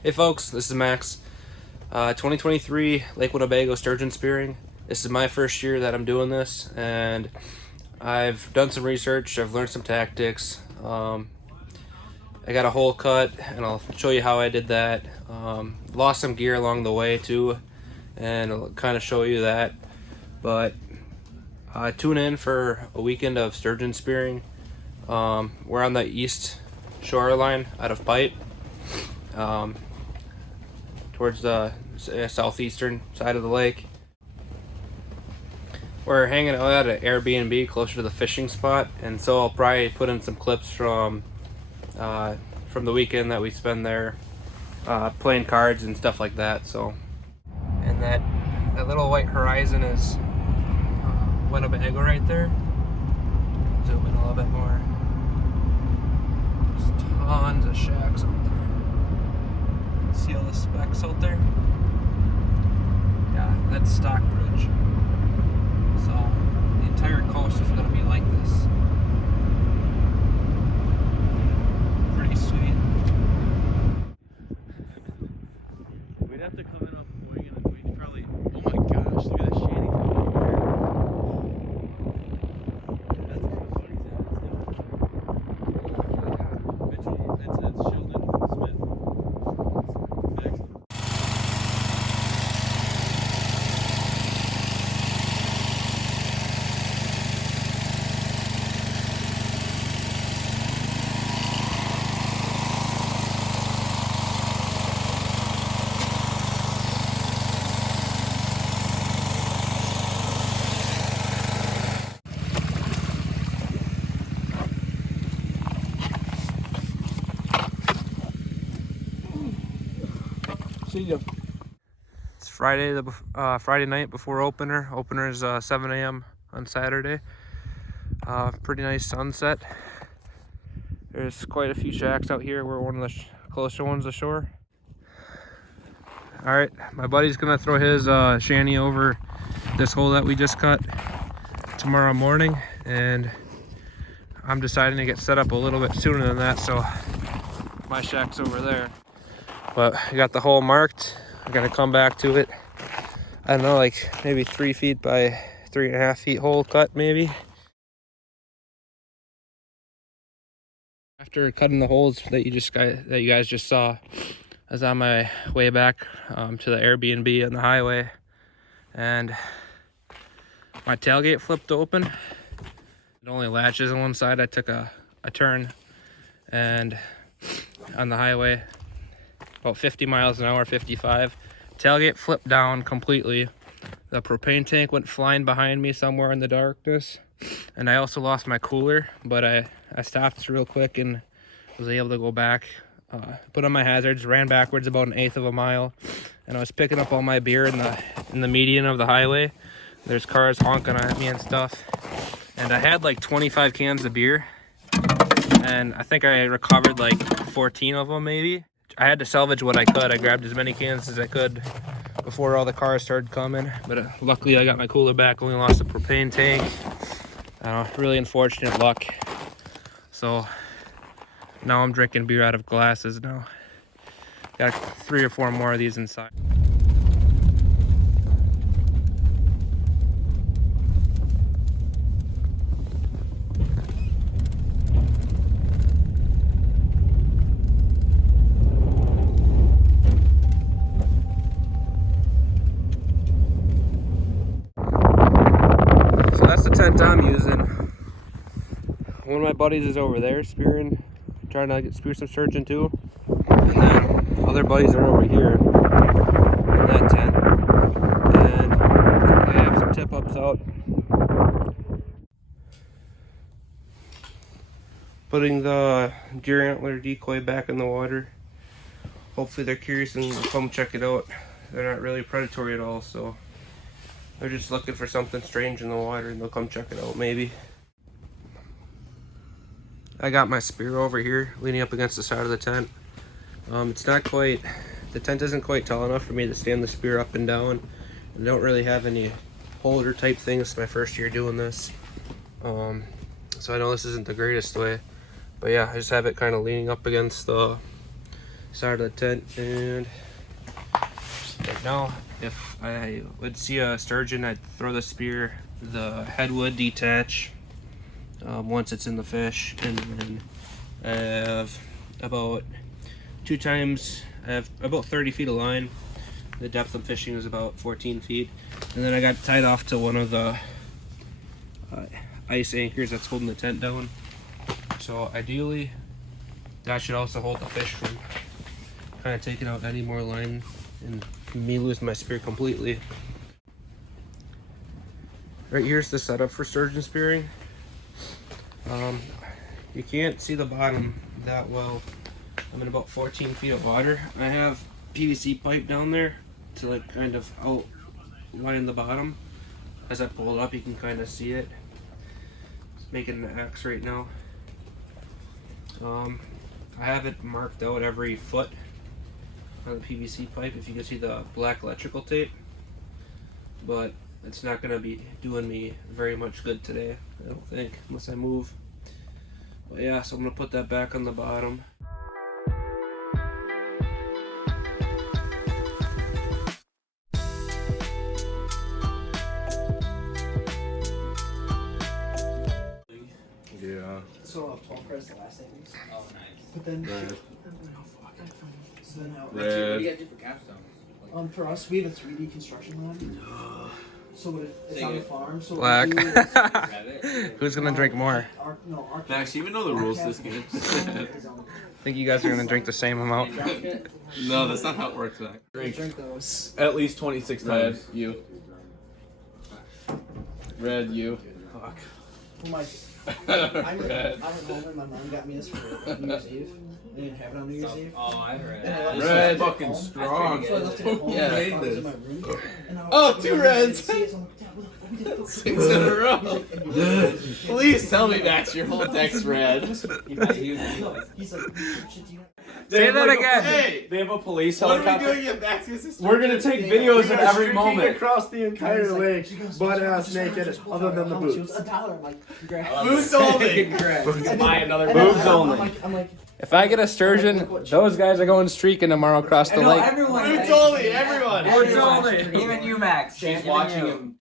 Hey folks, this is Max. 2023 Lake Winnebago Sturgeon Spearing. This is my first year that I'm doing this, and I've done some research, I've learned some tactics. I got a hole cut, and I'll show you how I did that. Lost some gear along the way too, and I'll kind of show you that. But tune in for a weekend of sturgeon spearing. We're on the east shoreline out of Pipe. Towards the southeastern side of the lake. We're hanging out at an Airbnb closer to the fishing spot, and so I'll probably put in some clips from the weekend that we spend there playing cards and stuff like that. So, and that little white horizon is Winnebago right there. Zoom in a little bit more. There's tons of shacks out there. See all the specks out there? Yeah, that's Stockbridge. So the entire coast is going to be like this. Pretty sweet. We'd have to come in off going in and we'd probably, oh my gosh, look at that shanty over there. That's where the buddy's at. Mitchell, that's Sheldon Smith. See ya. It's Friday, Friday night before opener. Opener is 7 a.m. on Saturday. Pretty nice sunset. There's quite a few shacks out here. We're one of the closer ones ashore. All right, my buddy's gonna throw his shanty over this hole that we just cut tomorrow morning, and I'm deciding to get set up a little bit sooner than that, so my shack's over there. But I got the hole marked. I'm gonna come back to it. I don't know, like maybe 3 feet by 3.5 feet hole cut maybe. After cutting the holes that you guys just saw, I was on my way back to the Airbnb on the highway, and my tailgate flipped open. It only latches on one side. I took a turn, and on the highway, about 50 miles an hour, 55, tailgate flipped down completely. The propane tank went flying behind me somewhere in the darkness, and I also lost my cooler, but I stopped real quick and was able to go back, put on my hazards, ran backwards about 1/8 of a mile, and I was picking up all my beer in the median of the highway. There's cars honking at me and stuff, and I had like 25 cans of beer, and I think I recovered like 14 of them maybe. I had to salvage what I could. I grabbed as many cans as I could before all the cars started coming, but luckily I got my cooler back. Only lost the propane tank. Really unfortunate luck. So now I'm drinking beer out of glasses now. Got 3 or 4 more of these inside. That's the tent I'm using. One of my buddies is over there spearing, trying to spear some sturgeon too. And then other buddies are over here in that tent. And I have some tip ups out. Putting the deer antler decoy back in the water. Hopefully they're curious and will come check it out. They're not really predatory at all, so they're just looking for something strange in the water and they'll come check it out maybe. I got my spear over here leaning up against the side of the tent. It's not quite, the tent isn't quite tall enough for me to stand the spear up and down. I don't really have any holder type things. It's my first year doing this. So I know this isn't the greatest way, but yeah, I just have it kind of leaning up against the side of the tent. And right now, if I would see a sturgeon, I'd throw the spear. The head would detach once it's in the fish, and then I have about 2 times. I have about 30 feet of line. The depth I'm fishing is about 14 feet, and then I got tied off to one of the ice anchors that's holding the tent down. So ideally, that should also hold the fish from kind of taking out any more line and me losing my spear completely. Right here's the setup for sturgeon spearing. You can't see the bottom that well. I'm in about 14 feet of water. I have PVC pipe down there to like kind of outline the bottom. As I pull it up, you can kind of see it. It's making an X right now. I have it marked out every foot on the PVC pipe, if you can see the black electrical tape, but it's not going to be doing me very much good today, I don't think, unless I move. But yeah, so I'm going to put that back on the bottom. Yeah. So 12 for the last savings. Oh, nice. But then, Red. so then how, What do you Red. guys do for capstones? Like, for us, we have a 3D construction lab. So what it's So on the you- farm. So Black. what we do is, grab it? Who's going to drink more? our Max, you even know the rules to this game? I think you guys are going to drink the same amount. No, that's not how it works, Max. drink those. At least 26 Red, times. you. Red, you. Fuck. Oh my! I went home and my mom got me this for New Year's Eve. I didn't have it on New Year's Eve. Oh, I read. And I left Red. it Fucking home. strong. So I left it at home. Yeah. and I found it in my room. And I Oh, was- 2 I reds. didn't see it, so I'm like, Dad, what the fuck? 6 in a row. Please tell me Max, your whole deck's red. He's like, shit, do you know? Say that again. Hey! They have a police What are we helicopter. doing if Max gets this? We're gonna take videos of every moment. across the entire He's like- lake, she goes, butt "Just ass wanna naked, just pull other out than the how much?" She boobs. goes, $1. I'm like, congrats. Boobs only. And Buy then- another and then boobs only. I'm like, If I get a sturgeon, those guys are going streaking tomorrow across the No, lake. everyone. Boobs only, everyone. Everyone. Even you, Max. She's Even watching you. him.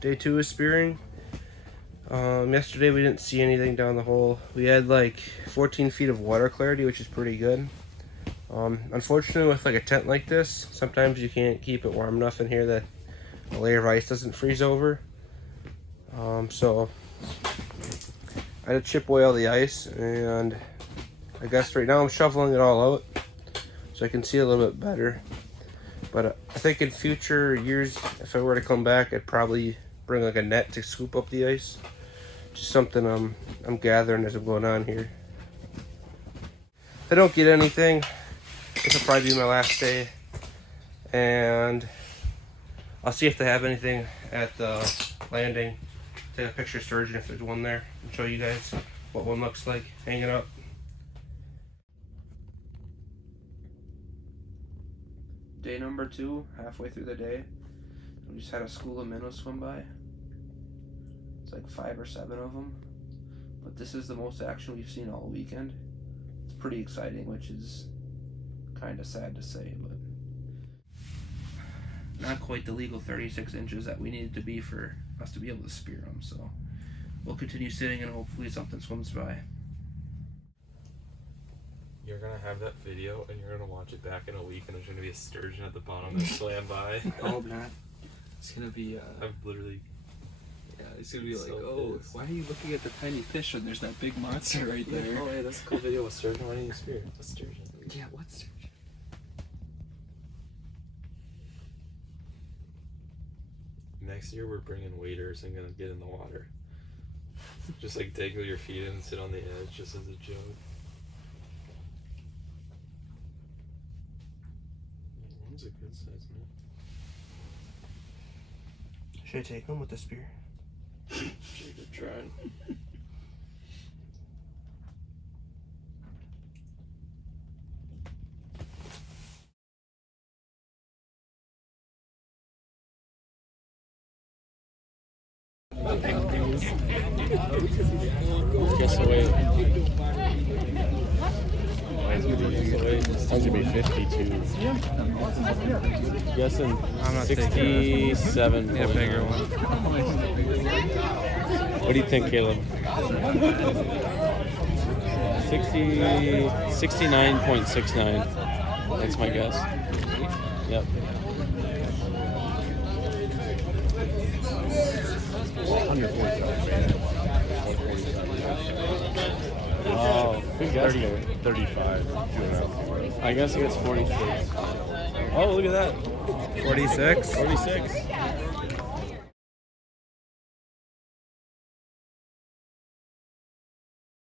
Day 2 is spearing. Yesterday we didn't see anything down the hole. We had like 14 feet of water clarity, which is pretty good. Unfortunately, with like a tent like this, sometimes you can't keep it warm enough in here that a layer of ice doesn't freeze over. So I had to chip away all the ice, and I guess right now I'm shoveling it all out so I can see a little bit better. But I think in future years, if I were to come back, I'd probably bring like a net to scoop up the ice. Just something I'm gathering as I'm going on here. If I don't get anything, this will probably be my last day, and I'll see if they have anything at the landing. Take a picture of sturgeon if there's one there, and show you guys what one looks like hanging up. Day number 2, halfway through the day. We just had a school of minnows swim by. It's like 5 or 7 of them. But this is the most action we've seen all weekend. It's pretty exciting, which is kind of sad to say, but not quite the legal 36 inches that we needed to be for us to be able to spear them. So we'll continue sitting and hopefully something swims by. You're gonna have that video and you're gonna watch it back in a week and there's gonna be a sturgeon at the bottom that swam by. I hope not. It's gonna be, I've literally yeah, it's gonna be like, So oh, pissed. why are you looking at the tiny fish when there's that big monster right there? oh hey, that's a cool video with sturgeon. Why didn't you spear? That's sturgeon. Yeah, what sturgeon? Next year we're bringing waders and gonna get in the water. Just like dangle your feet in and sit on the edge just as a joke. That one's a good size, man. Should I take them with the spear? Jacob tried. Guess the weight. It's going to be 52. Guessing I'm not taking 67. a bigger one. What do you think, Caleb? 69.69. That's my guess. Yep. Oh, good guess, Caleb. 35. I guess it gets 46. Oh, look at that. 46. 46.